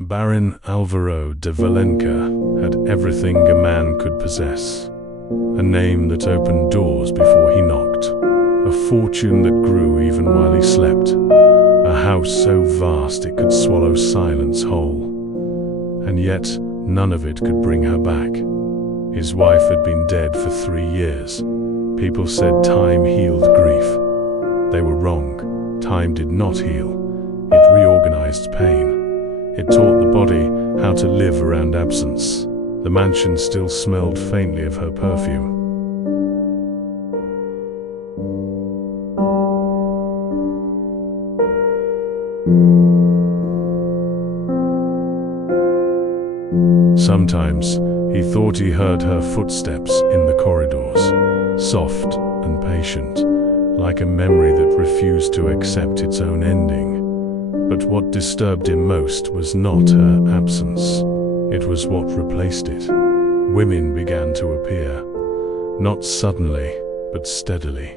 Baron Alvaro de Valenca had everything a man could possess. A name that opened doors before he knocked. A fortune that grew even while he slept. A house so vast it could swallow silence whole. And yet, none of it could bring her back. His wife had been dead for 3 years. People said time healed grief. They were wrong. Time did not heal. It reorganized pain. It taught the body how to live around absence. The mansion still smelled faintly of her perfume. Sometimes, he thought he heard her footsteps in the corridors, soft and patient, like a memory that refused to accept its own ending. But what disturbed him most was not her absence. It was what replaced it. Women began to appear, not suddenly, but steadily.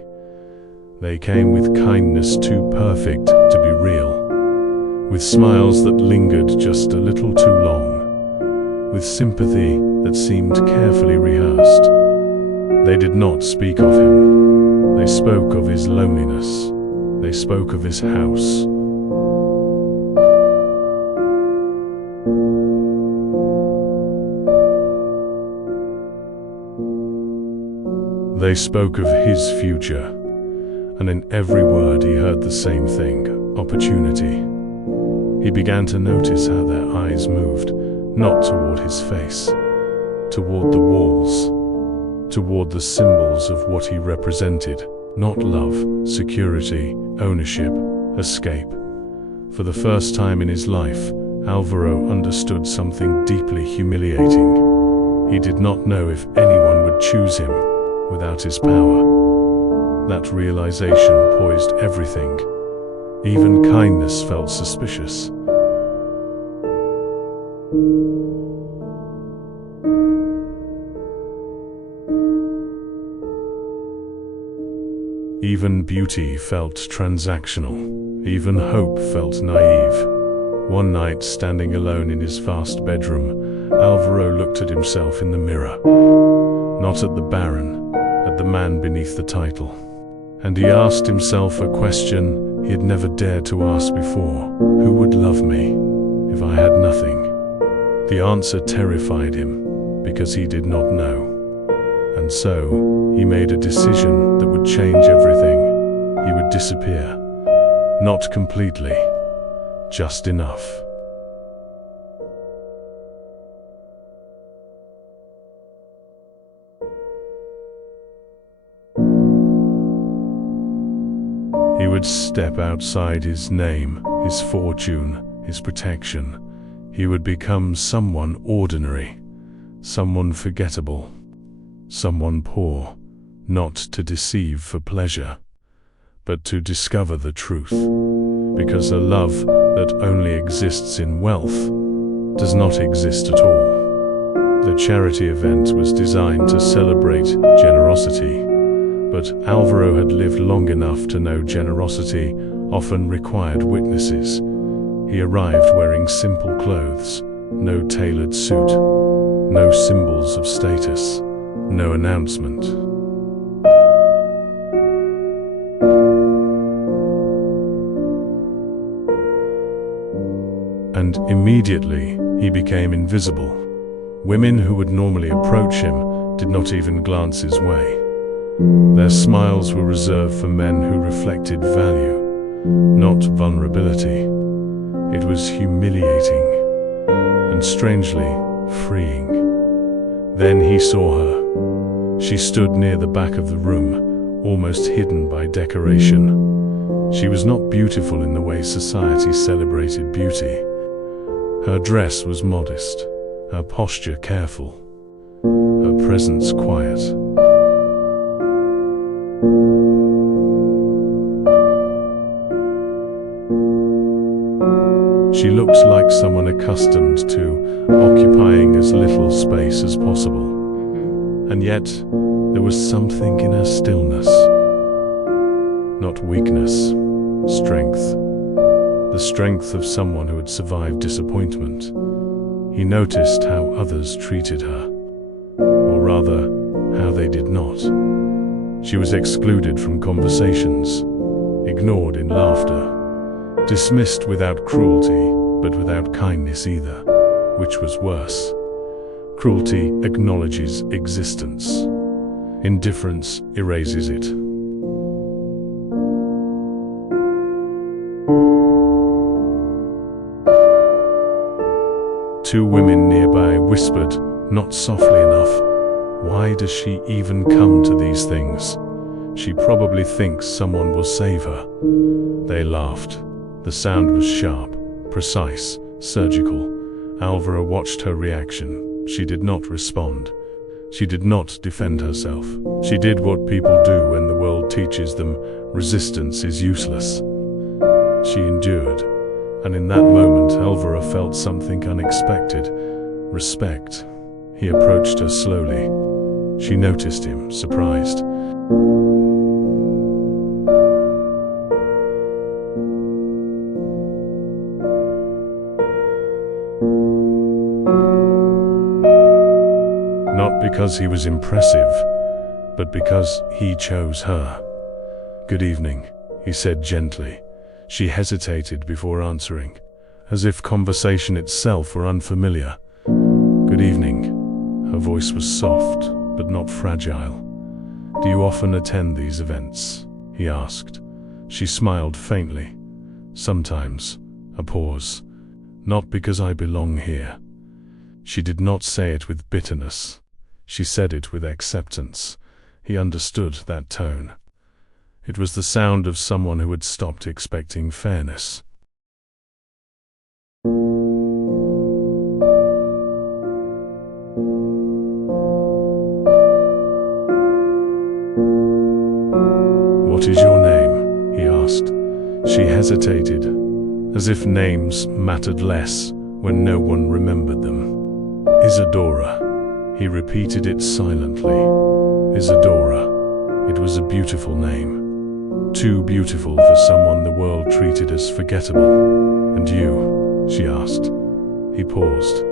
They came with kindness too perfect to be real, with smiles that lingered just a little too long, with sympathy that seemed carefully rehearsed. They did not speak of him. They spoke of his loneliness. They spoke of his house. They spoke of his future, and in every word he heard the same thing: opportunity. He began to notice how their eyes moved, not toward his face, toward the walls, toward the symbols of what he represented, not love, security, ownership, escape. For the first time in his life, Alvaro understood something deeply humiliating. He did not know if anyone would choose him without his power. That realization poised everything. Even kindness felt suspicious. Even beauty felt transactional. Even hope felt naive. One night, standing alone in his vast bedroom, Alvaro looked at himself in the mirror. Not at the Baron, at the man beneath the title. And he asked himself a question he had never dared to ask before. Who would love me if I had nothing? The answer terrified him, because he did not know. And so, he made a decision that would change everything. He would disappear. Not completely, just enough. He would step outside his name, his fortune, his protection. He would become someone ordinary, someone forgettable, someone poor, not to deceive for pleasure, but to discover the truth. Because a love that only exists in wealth does not exist at all. The charity event was designed to celebrate generosity. But Alvaro had lived long enough to know generosity often required witnesses. He arrived wearing simple clothes, no tailored suit, no symbols of status, no announcement. And immediately, he became invisible. Women who would normally approach him did not even glance his way. Their smiles were reserved for men who reflected value, not vulnerability. It was humiliating and strangely freeing. Then he saw her. She stood near the back of the room, almost hidden by decoration. She was not beautiful in the way society celebrated beauty. Her dress was modest, her posture careful, her presence quiet. She looked like someone accustomed to occupying as little space as possible. And yet, there was something in her stillness. Not weakness, strength. the strength of someone who had survived disappointment. He noticed how others treated her, or rather, how they did not. She was excluded from conversations, ignored in laughter, dismissed without cruelty, but without kindness either, which was worse. Cruelty acknowledges existence. Indifference erases it. Two women nearby whispered, not softly enough, "Why does she even come to these things? She probably thinks someone will save her." They laughed. The sound was sharp, precise, surgical. Alvaro watched her reaction. She did not respond. She did not defend herself. She did what people do when the world teaches them resistance is useless. She endured. And in that moment, Alvaro felt something unexpected. Respect. He approached her slowly. She noticed him, surprised. Not because he was impressive, but because he chose her. "Good evening," he said gently. She hesitated before answering, as if conversation itself were unfamiliar. "Good evening." Her voice was soft, but not fragile. "Do you often attend these events?" he asked. She smiled faintly. "Sometimes." A pause. "Not because I belong here." She did not say it with bitterness. She said it with acceptance. He understood that tone. It was the sound of someone who had stopped expecting fairness. "What is your name?" he asked. She hesitated, as if names mattered less when no one remembered them. "Isadora." He repeated it silently. Isadora. It was a beautiful name. Too beautiful for someone the world treated as forgettable. "And you?" she asked. He paused.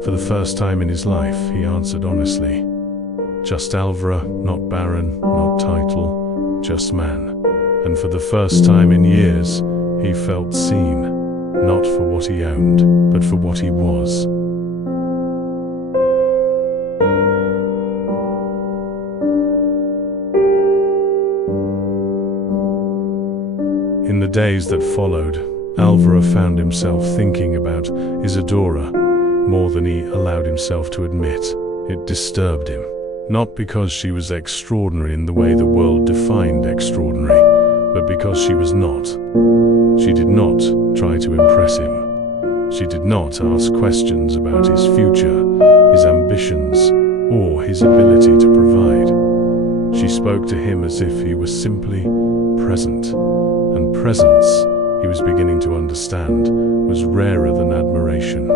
For the first time in his life, he answered honestly. "Just Alvaro, not Baron, not title, just man." And for the first time in years, he felt seen, not for what he owned, but for what he was. In the days that followed, Alvaro found himself thinking about Isadora more than he allowed himself to admit. It disturbed him, not because she was extraordinary in the way the world defined extraordinary, but because she was not. She did not try to impress him. She did not ask questions about his future, his ambitions, or his ability to provide. She spoke to him as if he was simply present. And presence, he was beginning to understand, was rarer than admiration.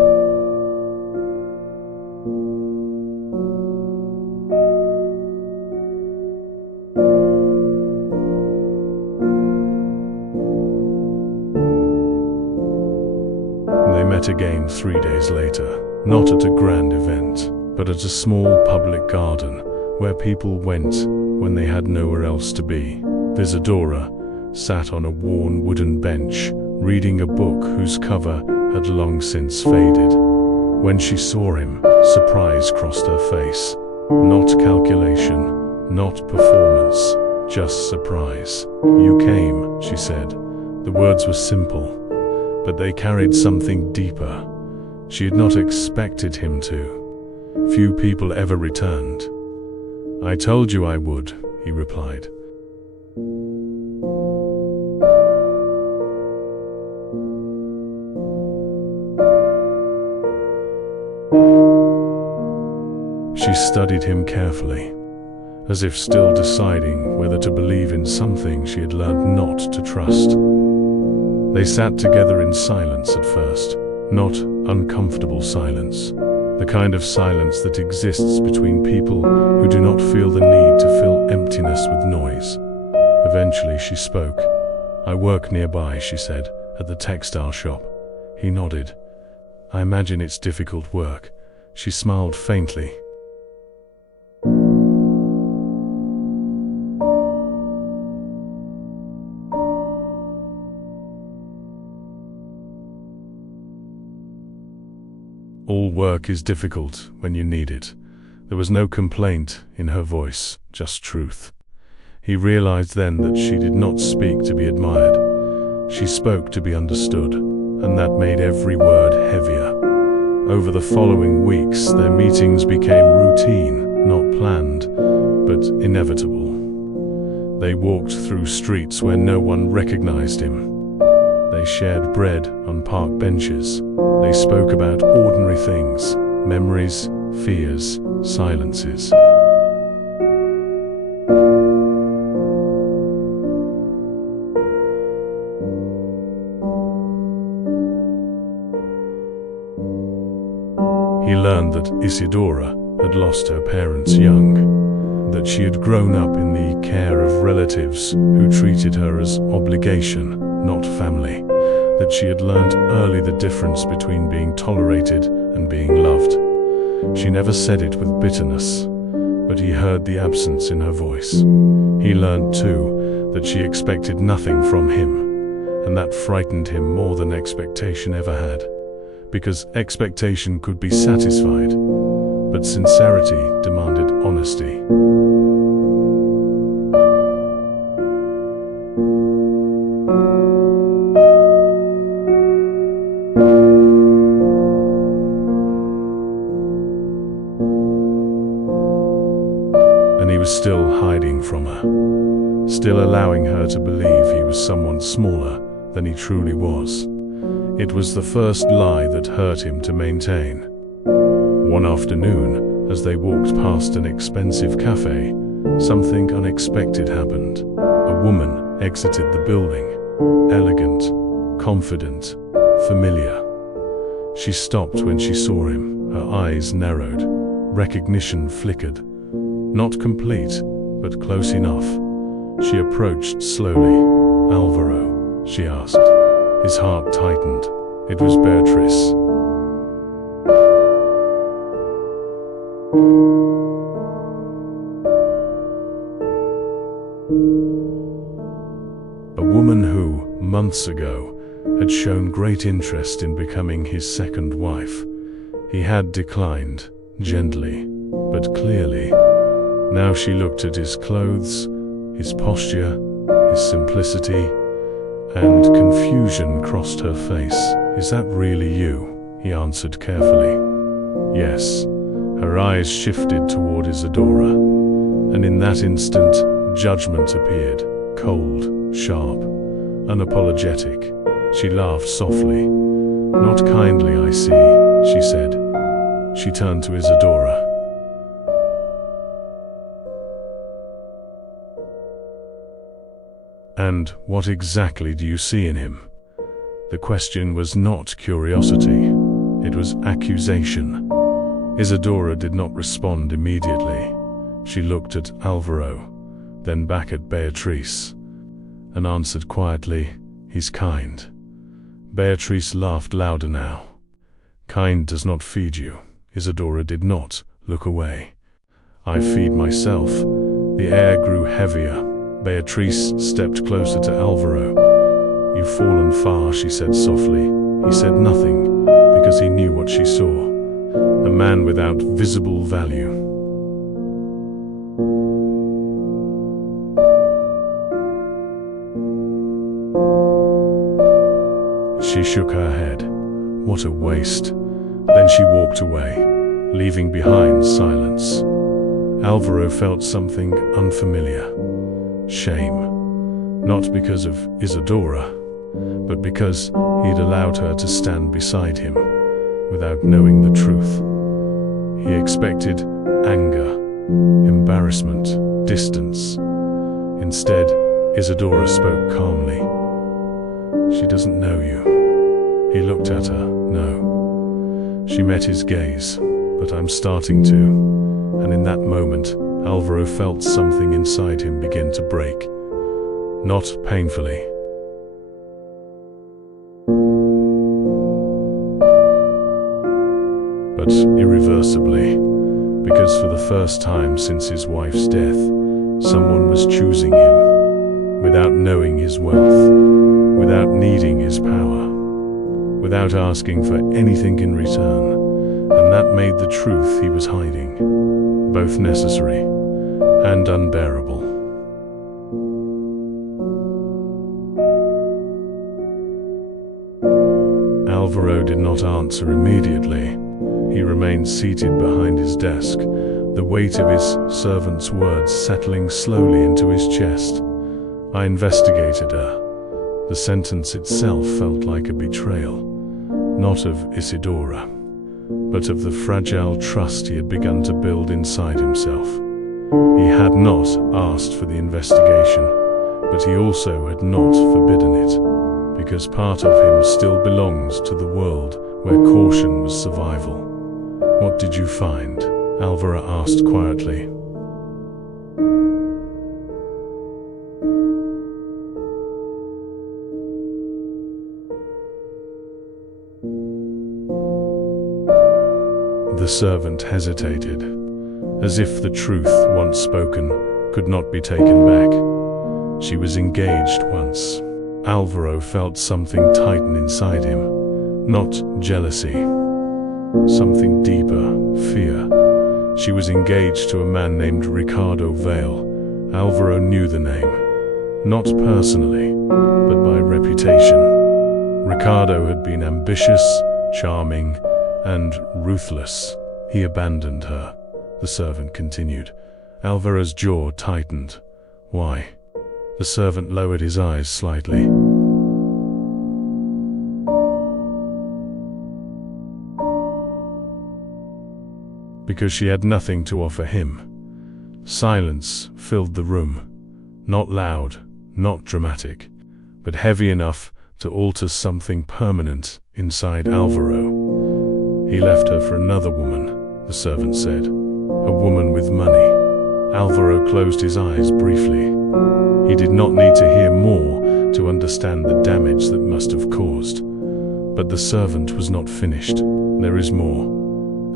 They met again 3 days later, not at a grand event, but at a small public garden, where people went when they had nowhere else to be. Isadora sat on a worn wooden bench, reading a book whose cover had long since faded. When she saw him, surprise crossed her face. Not calculation, not performance, just surprise. "You came," she said. The words were simple, but they carried something deeper. She had not expected him to. Few people ever returned. "I told you I would," he replied. She studied him carefully, as if still deciding whether to believe in something she had learned not to trust. They sat together in silence at first, not uncomfortable silence, the kind of silence that exists between people who do not feel the need to fill emptiness with noise. Eventually she spoke. "I work nearby," she said, At the textile shop. He nodded. I imagine it's difficult work. She smiled faintly. All work is difficult when you need it. There was no complaint in her voice, just truth. He realized then that she did not speak to be admired. She spoke to be understood, and that made every word heavier. Over the following weeks, their meetings became routine, not planned, but inevitable. They walked through streets where no one recognized him. They shared bread on park benches. They spoke about ordinary things, memories, fears, silences. He learned that Isidora had lost her parents young, that she had grown up in the care of relatives who treated her as obligation, not family, that she had learned early the difference between being tolerated and being loved. She never said it with bitterness, but he heard the absence in her voice. He learned, too, that she expected nothing from him, and that frightened him more than expectation ever had. Because expectation could be satisfied, but sincerity demanded honesty. And he was still hiding from her, still allowing her to believe he was someone smaller than he truly was. It was the first lie that hurt him to maintain. One afternoon, as they walked past an expensive cafe, something unexpected happened. A woman exited the building, elegant, confident, familiar. She stopped when she saw him, her eyes narrowed, recognition flickered. Not complete, but close enough. She approached slowly. "Alvaro?" she asked. His heart tightened. It was Beatrice. A woman who, months ago, had shown great interest in becoming his second wife. He had declined, gently, but clearly. Now she looked at his clothes, his posture, his simplicity, and confusion crossed her face. "Is that really you?" he answered carefully. "Yes." Her eyes shifted toward Isidora, and in that instant, judgment appeared, cold, sharp, unapologetic. She laughed softly. "Not kindly, I see," she said. She turned to Isidora. "And what exactly do you see in him?" The question was not curiosity, it was accusation. Isidora did not respond immediately. She looked at Alvaro, then back at Beatrice, and answered quietly, "He's kind." Beatrice laughed louder now. "Kind does not feed you." Isidora did not look away. "I feed myself." The air grew heavier. Beatrice stepped closer to Alvaro. "You've fallen far," she said softly. He said nothing, because he knew what she saw. A man without visible value. She shook her head. What a waste. Then she walked away, leaving behind silence. Alvaro felt something unfamiliar. Shame. Not because of Isidora, but because he'd allowed her to stand beside him, without knowing the truth. He expected anger, embarrassment, distance. Instead, Isidora spoke calmly. "She doesn't know you." He looked at her. "No." She met his gaze. "But I'm starting to." And in that moment, Alvaro felt something inside him begin to break. Not painfully, but irreversibly, because for the first time since his wife's death, someone was choosing him, without knowing his wealth, without needing his power, without asking for anything in return, and that made the truth he was hiding both necessary and unbearable. Alvaro did not answer immediately. He remained seated behind his desk, the weight of his servant's words settling slowly into his chest. I investigated her. The sentence itself felt like a betrayal, not of Isidora, but of the fragile trust he had begun to build inside himself. He had not asked for the investigation, but he also had not forbidden it, because part of him still belongs to the world where caution was survival. "What did you find?" Alvaro asked quietly. The servant hesitated, as if the truth, once spoken, could not be taken back. She was engaged once. Alvaro felt something tighten inside him, not jealousy, something deeper, fear. She was engaged to a man named Ricardo Vale. Alvaro knew the name, not personally, but by reputation. Ricardo had been ambitious, charming, and ruthless. He abandoned her, the servant continued. Alvaro's jaw tightened. Why? The servant lowered his eyes slightly. Because she had nothing to offer him. Silence filled the room. Not loud, not dramatic, but heavy enough to alter something permanent inside Alvaro. "He left her for another woman," the servant said. "A woman with money." Alvaro closed his eyes briefly. He did not need to hear more to understand the damage that must have caused. But the servant was not finished. "There is more."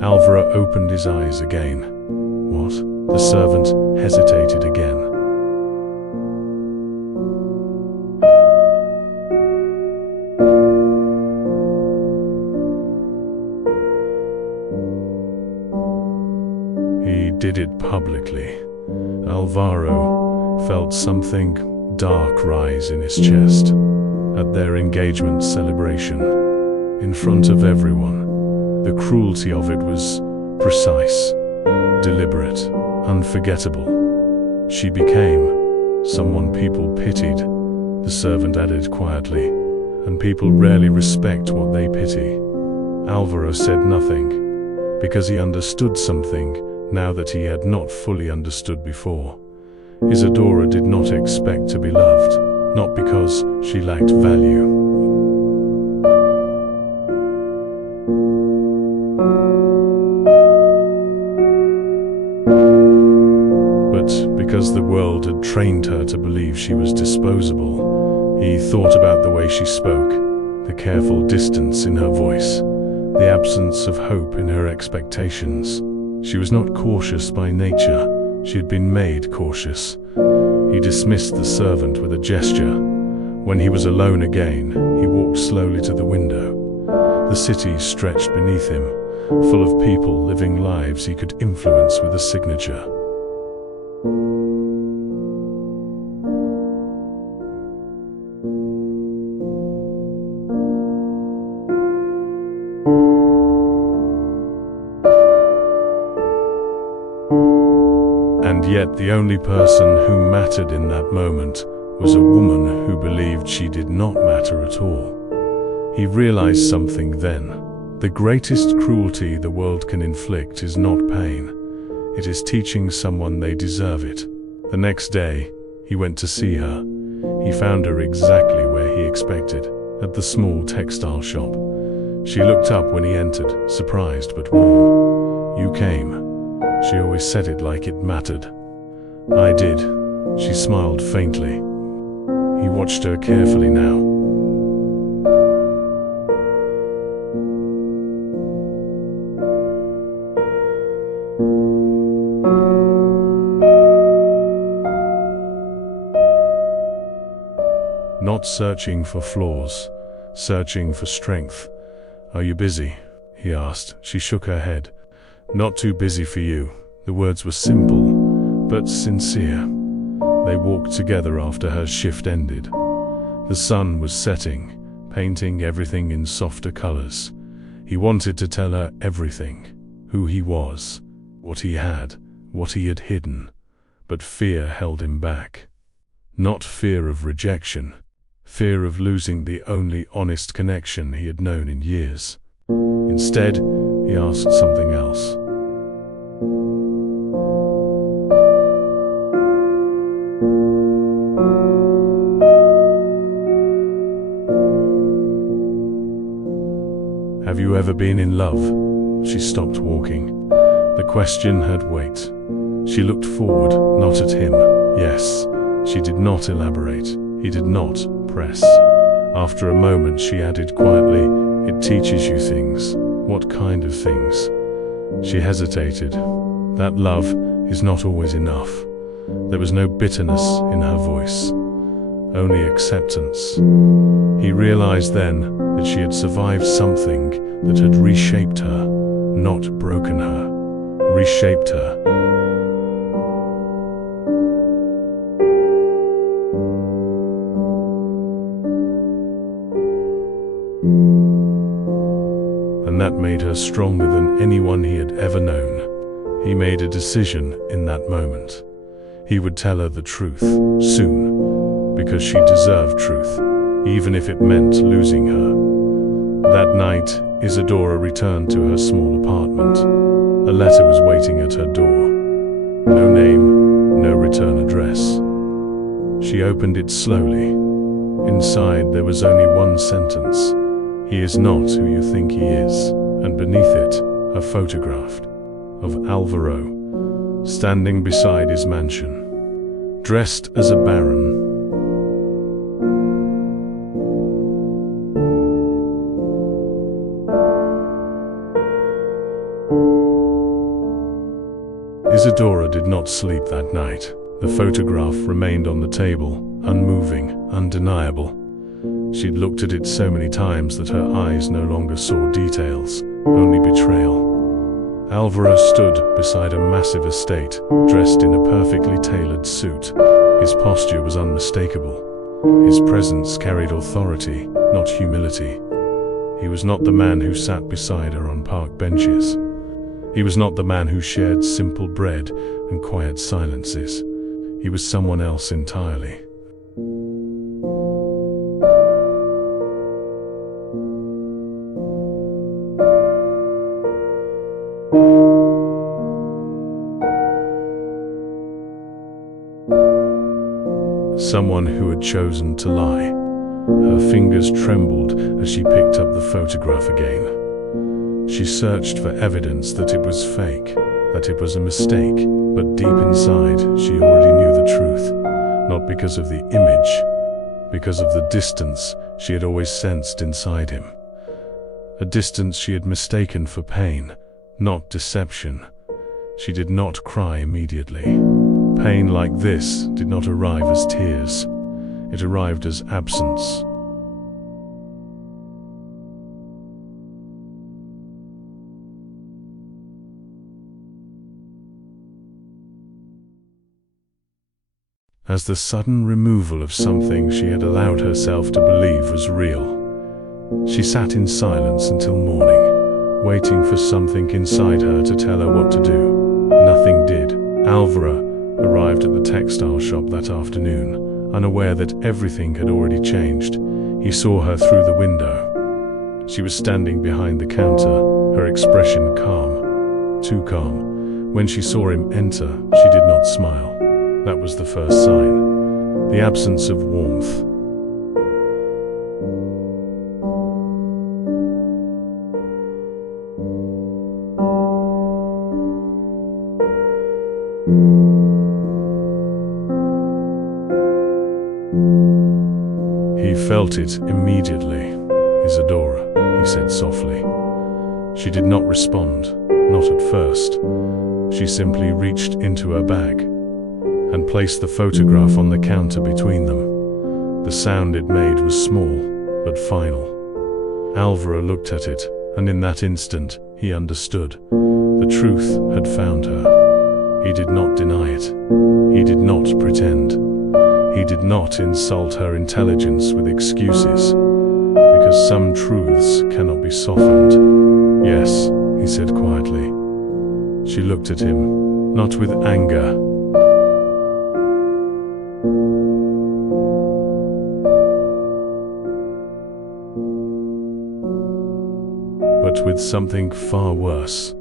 Alvaro opened his eyes again. "What?" The servant hesitated again. He did it publicly. Alvaro felt something dark rise in his chest at their engagement celebration, in front of everyone. The cruelty of it was precise, deliberate, unforgettable. She became someone people pitied, the servant added quietly, and people rarely respect what they pity. Alvaro said nothing, because he understood something now that he had not fully understood before. Isidora did not expect to be loved, not because she lacked value. But because the world had trained her to believe she was disposable. He thought about the way she spoke, the careful distance in her voice, the absence of hope in her expectations. She was not cautious by nature. She had been made cautious. He dismissed the servant with a gesture. When he was alone again, he walked slowly to the window. The city stretched beneath him, full of people living lives he could influence with a signature. And yet the only person who mattered in that moment was a woman who believed she did not matter at all. He realized something then. The greatest cruelty the world can inflict is not pain. It is teaching someone they deserve it. The next day, he went to see her. He found her exactly where he expected, at the small textile shop. She looked up when he entered, surprised but warm. "You came." She always said it like it mattered. "I did." She smiled faintly. He watched her carefully now. not searching for flaws, searching for strength. "Are you busy?" he asked. She shook her head. "Not too busy for you." The words were simple, but sincere. They walked together after her shift ended. The sun was setting, painting everything in softer colors. He wanted to tell her everything, who he was, what he had hidden, but fear held him back. Not fear of rejection, fear of losing the only honest connection he had known in years. Instead, he asked something else. "Have you ever been in love?" She stopped walking. The question had weight. She looked forward, not at him. "Yes." She did not elaborate. He did not press. After a moment, she added quietly, "It teaches you things." "What kind of things?" She hesitated. "That love is not always enough." There was no bitterness in her voice, only acceptance. He realized then that she had survived something that had reshaped her, not broken her, reshaped her. And that made her stronger than anyone he had ever known. He made a decision in that moment. He would tell her the truth, soon, because she deserved truth, even if it meant losing her. That night, Isadora returned to her small apartment. A letter was waiting at her door. No name, no return address. She opened it slowly. Inside there was only one sentence: "He is not who you think he is," and beneath it, a photograph of Alvaro, standing beside his mansion, dressed as a baron. Isadora did not sleep that night. The photograph remained on the table, unmoving, undeniable. She'd looked at it so many times that her eyes no longer saw details, only betrayal. Alvaro stood beside a massive estate, dressed in a perfectly tailored suit. His posture was unmistakable. His presence carried authority, not humility. He was not the man who sat beside her on park benches. He was not the man who shared simple bread and quiet silences. He was someone else entirely. Someone who had chosen to lie. Her fingers trembled as she picked up the photograph again. She searched for evidence that it was fake, that it was a mistake, but deep inside, she already knew the truth. Not because of the image, because of the distance she had always sensed inside him. A distance she had mistaken for pain, not deception. She did not cry immediately. Pain like this did not arrive as tears. It arrived as absence. As the sudden removal of something she had allowed herself to believe was real. She sat in silence until morning, waiting for something inside her to tell her what to do. Nothing did. Alvaro arrived at the textile shop that afternoon, unaware that everything had already changed. He saw her through the window. She was standing behind the counter, her expression calm, too calm. When she saw him enter, she did not smile. That was the first sign. The absence of warmth. He felt it immediately. "Isadora," he said softly. She did not respond, not at first. She simply reached into her bag and placed the photograph on the counter between them. The sound it made was small, but final. Alvaro looked at it, and in that instant, he understood. The truth had found her. He did not deny it. He did not pretend. He did not insult her intelligence with excuses, because some truths cannot be softened. "Yes," he said quietly. She looked at him, not with anger, but with something far worse.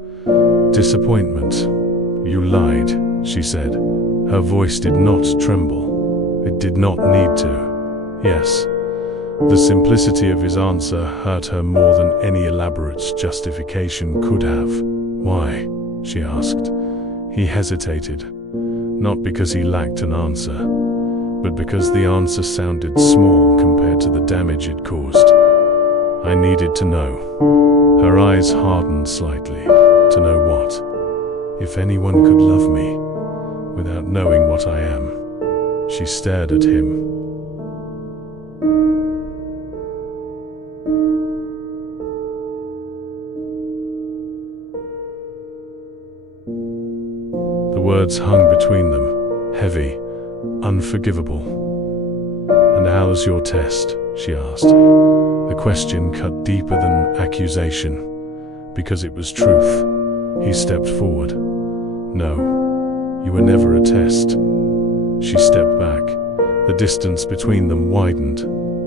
Disappointment. "You lied," she said. Her voice did not tremble. It did not need to. Yes. The simplicity of his answer hurt her more than any elaborate justification could have. "Why?" she asked. He hesitated, not because he lacked an answer, but because the answer sounded small compared to the damage it caused. "I needed to know." Her eyes hardened slightly. "To know what?" "If anyone could love me without knowing what I am." She stared at him. The words hung between them, heavy, unforgivable. "And how's your test?" she asked. The question cut deeper than accusation, because it was truth. He stepped forward. "No, you were never a test." She stepped back. The distance between them widened.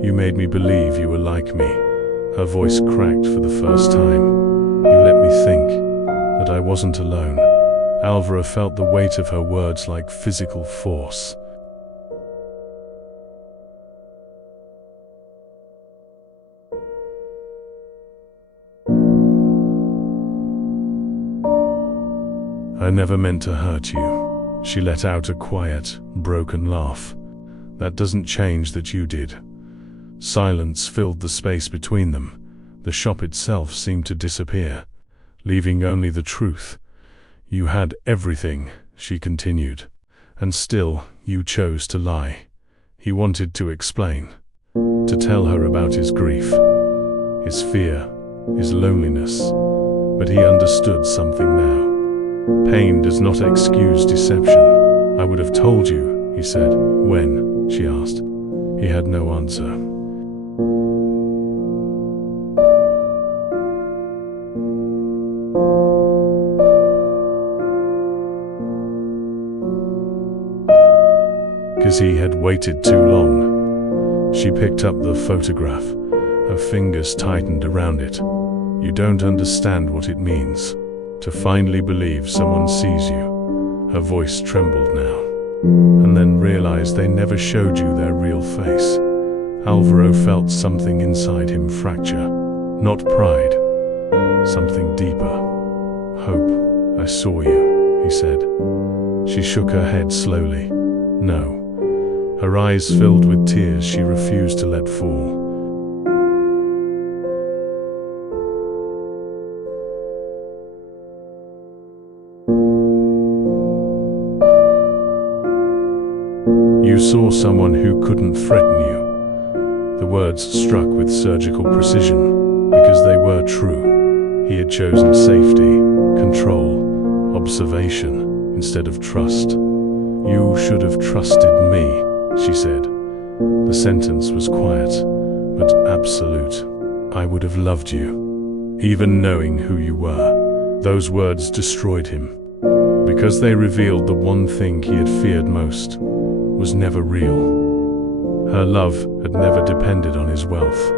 "You made me believe you were like me." Her voice cracked for the first time. "You let me think that I wasn't alone." Alvaro felt the weight of her words like physical force. "I never meant to hurt you." She let out a quiet, broken laugh. "That doesn't change that you did." Silence filled the space between them. The shop itself seemed to disappear, leaving only the truth. "You had everything," she continued, "and still you chose to lie." He wanted to explain, to tell her about his grief, his fear, his loneliness, but he understood something now. Pain does not excuse deception. "I would have told you," he said. "When?" she asked. He had no answer. Because he had waited too long. She picked up the photograph. Her fingers tightened around it. "You don't understand what it means to finally believe someone sees you." Her voice trembled now, and then realized they never showed you their real face. Alvaro felt something inside him fracture. Not pride, something deeper. "Hope. I saw you," he said. She shook her head slowly. "No." Her eyes filled with tears she refused to let fall. "You saw someone who couldn't threaten you." The words struck with surgical precision, because they were true. He had chosen safety, control, observation, instead of trust. "You should have trusted me," she said. The sentence was quiet, but absolute. "I would have loved you, even knowing who you were." Those words destroyed him, because they revealed the one thing he had feared most was never real. Her love had never depended on his wealth.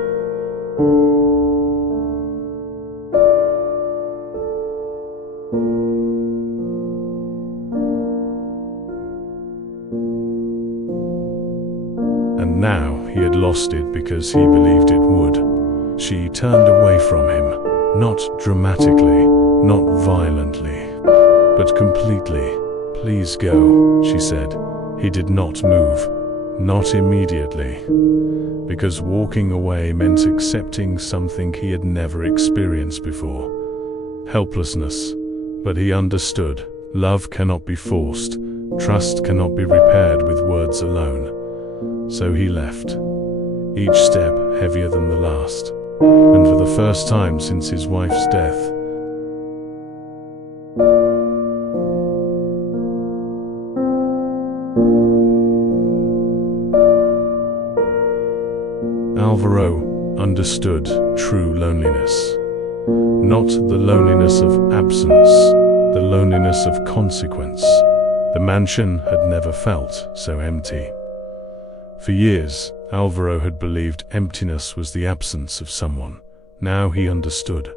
And now he had lost it because he believed it would. She turned away from him, not dramatically, not violently, but completely. "Please go," she said. He did not move, not immediately, because walking away meant accepting something he had never experienced before. Helplessness. But he understood. Love cannot be forced. Trust cannot be repaired with words alone. So he left, each step heavier than the last, and for the first time since his wife's death, Alvaro understood true loneliness. Not the loneliness of absence, the loneliness of consequence. The mansion had never felt so empty. For years, Alvaro had believed emptiness was the absence of someone. Now he understood.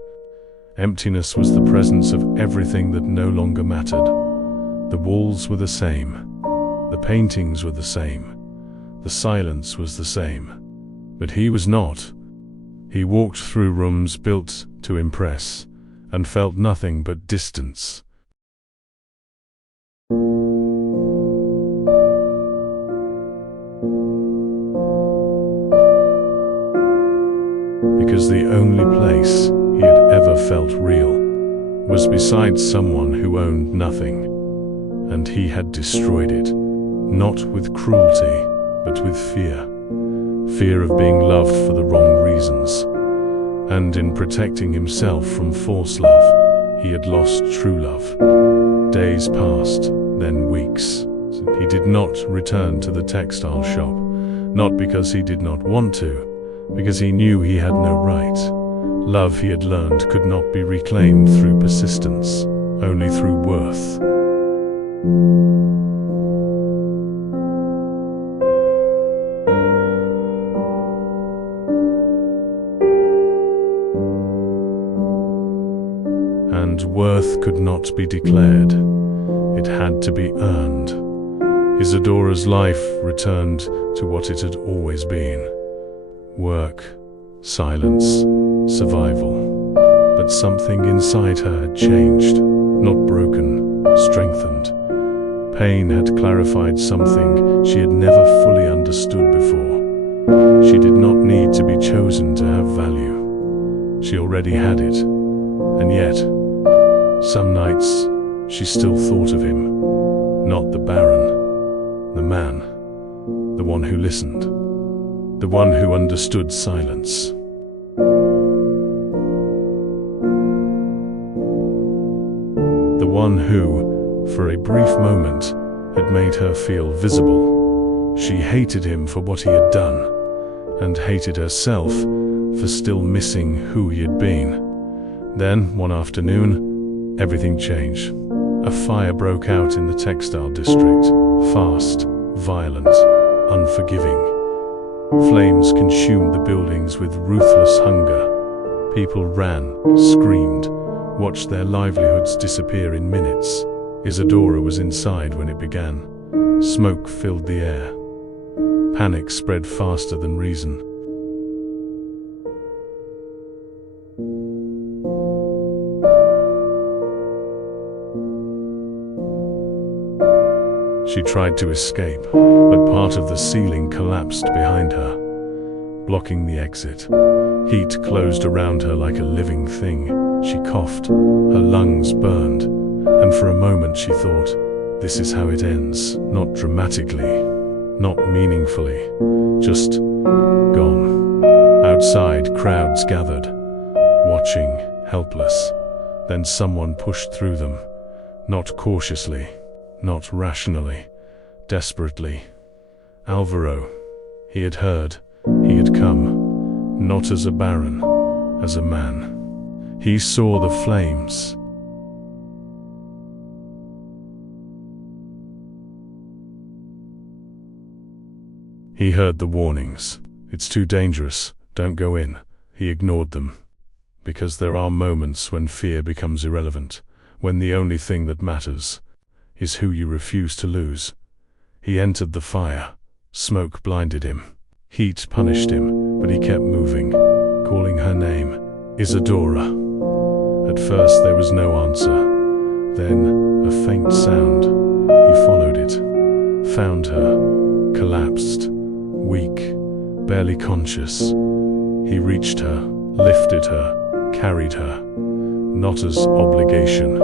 Emptiness was the presence of everything that no longer mattered. The walls were the same. The paintings were the same. The silence was the same. But he was not. He walked through rooms built to impress, and felt nothing but distance. Because the only place he had ever felt real was beside someone who owned nothing, and he had destroyed it, not with cruelty, but with fear. Fear of being loved for the wrong reasons. And in protecting himself from false love, he had lost true love. Days passed, then weeks. He did not return to the textile shop, not because he did not want to, because he knew he had no right. Love, he had learned, could not be reclaimed through persistence, only through worth. And worth could not be declared. It had to be earned. Isadora's life returned to what it had always been. Work, silence, survival. But something inside her had changed, not broken, strengthened. Pain had clarified something she had never fully understood before. She did not need to be chosen to have value. She already had it. And yet, some nights, she still thought of him. Not the Baron, the man, the one who listened, the one who understood silence. The one who, for a brief moment, had made her feel visible. She hated him for what he had done, and hated herself for still missing who he had been. Then, one afternoon, everything changed. A fire broke out in the textile district, fast, violent, unforgiving. Flames consumed the buildings with ruthless hunger. People ran, screamed, watched their livelihoods disappear in minutes. Isadora was inside when it began. Smoke filled the air. Panic spread faster than reason. She tried to escape, but part of the ceiling collapsed behind her, blocking the exit. Heat closed around her like a living thing. She coughed, her lungs burned, and for a moment she thought, this is how it ends. Not dramatically, not meaningfully, just gone. Outside, crowds gathered, watching, helpless. Then someone pushed through them, not cautiously, not rationally, desperately. Alvaro. He had heard, he had come, not as a baron, as a man. He saw the flames. He heard the warnings. It's too dangerous, don't go in. He ignored them. Because there are moments when fear becomes irrelevant, when the only thing that matters is who you refuse to lose. He entered the fire. Smoke blinded him. Heat punished him, but he kept moving, calling her name, Isadora. At first there was no answer. Then, a faint sound. He followed it, found her, collapsed, weak, barely conscious. He reached her, lifted her, carried her, not as obligation.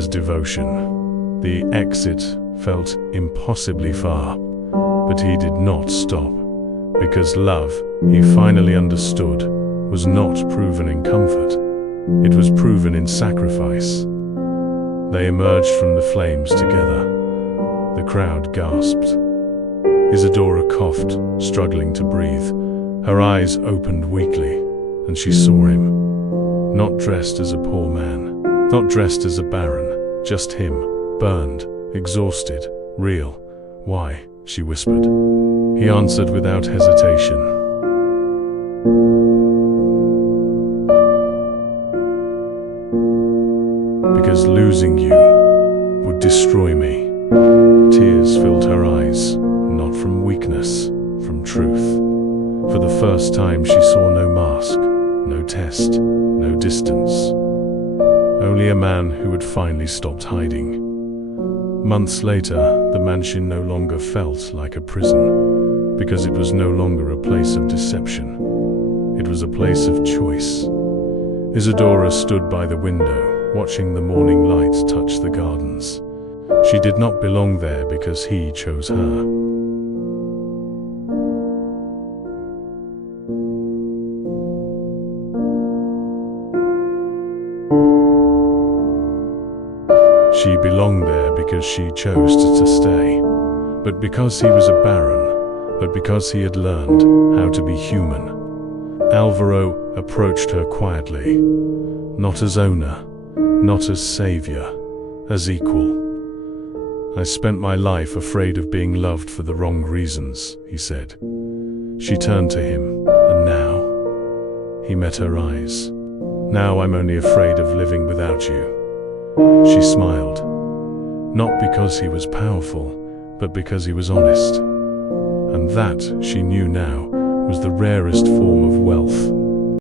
as devotion. The exit felt impossibly far, but he did not stop, because love, he finally understood, was not proven in comfort. It was proven in sacrifice. They emerged from the flames together. The crowd gasped. Isadora coughed, struggling to breathe. Her eyes opened weakly, and she saw him. Not dressed as a poor man, not dressed as a baron, just him, burned, exhausted, real. "Why?" she whispered. He answered without hesitation. "Because losing you would destroy me." Tears filled her eyes, not from weakness, from truth. For the first time she saw no mask, no test, no distance. Only a man who had finally stopped hiding. Months later, the mansion no longer felt like a prison, because it was no longer a place of deception. It was a place of choice. Isadora stood by the window, watching the morning light touch the gardens. She did not belong there because he chose her. She belonged there because she chose to stay. But because he was a baron, but because he had learned how to be human. Alvaro approached her quietly, not as owner, not as savior, as equal. "I spent my life afraid of being loved for the wrong reasons," he said. She turned to him, and now? He met her eyes. "Now I'm only afraid of living without you." She smiled, not because he was powerful, but because he was honest. And that, she knew now, was the rarest form of wealth.